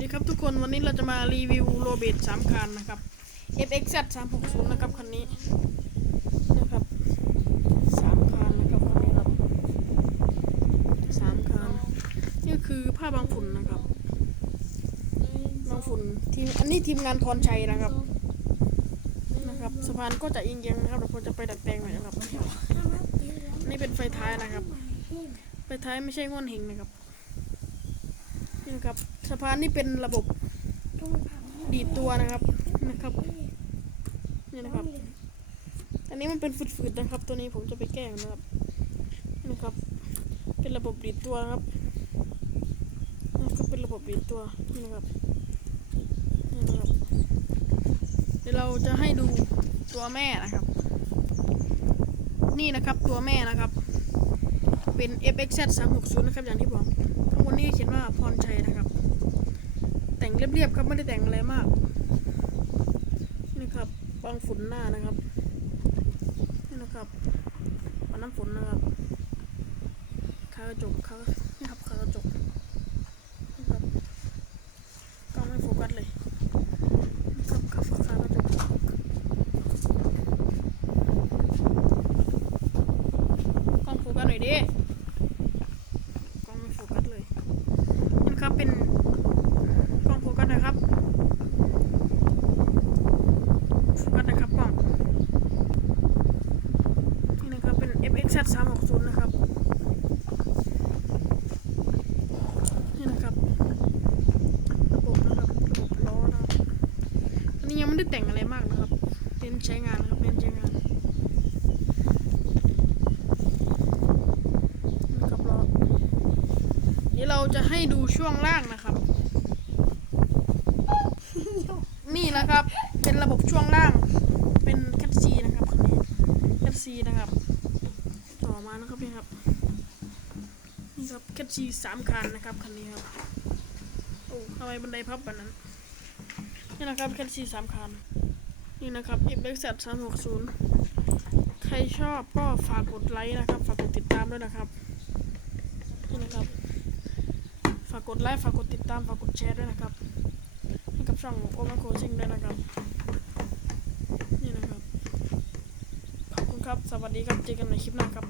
ดีครับทุกคนวันนี้เราจะมารีวิวโรเบตสามคันนะครับ FXZ 360 นะครับคันนี้นะครับสามคันนะครับคันนี้ครับสามคันนี่คือผ้าบางฝุ่นนะครับบางฝุ่นทีมอันนี้ทีมงานพรชัยนะครับนะครับสะพานก็จะเอียงๆนะครับเดี๋ยวผมจะไปดัดแปลงหน่อยนะครับนี่เป็นไฟท้ายนะครับไฟท้ายไม่ใช่ง่อนเฮงนะครับ นี่นะครับสะพานนี่เป็นระบบดีดตัวนะครับนะครับนี่นะครับ อันนี้มันเป็นฝืดๆนะครับ ตัวนี้ผมจะไปแก้นะครับนะครับ เป็นระบบดีดตัวนะครับนะครับเป็นระบบดีดตัวนี่นะครับนี่นะครับเดี๋ยวเราจะให้ดูตัวแม่นะครับ นี่นะครับตัวแม่นะครับ เป็น FXZ 360นะครับอย่างที่บอก ข้างบนนี่เขียนว่าพรชัยนะครับ แต่งเรียบๆครับไม่ได้แต่งอะไรมากนี่ครับบางฝุ่นหน้านะครับนี่นะครับปันน้ำฝนนะครับคากระจกคานี่ครับคากระจกนี่ครับกล้องไม่โฟกัสเลยนี่ครับคาคากระจกกล้องโฟกัสหน่อยดิ กล้องไม่โฟกัสเลยนี่นะครับเป็นกล้องโฟกัสนะครับโฟกัสนะครับกล้องนี่นะครับ เป็น FXZ 360นะครับนี่นะครับระบบนะครับระบบล้อนะครับอันนี้ยังไม่ได้แต่งอะไรมากนะครับเน้นใช้งานนะครับเน้นใช้งานนะครับล้อเดี๋ยวเราจะให้ดูช่วงล่างนะครับ นี่นะครับเป็นระบบช่วงล่าง เป็นแคทซีนะครับคันนี้แคทซีนะครับ ต่อมานะครับนี่ครับ นี่ ครับแคทซีสามคันนะครับคันนี้ครับโอ้ทำไมบันไดพับแบบนั้นนี่นะครับแคทซีสามคันนี่นะครับ f x 3 6 0ใครชอบก็ฝากกดไลค์นะครับฝากกดติดตามด้วยนะครับนี่นะครับ ฝากกดไลค์ฝากกดติดตามฝากกดแชร์ด้วยนะครับให้กับช่องโอมาโคซิงด้วยนะครับนี่นะครับขอบคุณครับสวัสดีครับเจอกันในคลิปหน้าครับ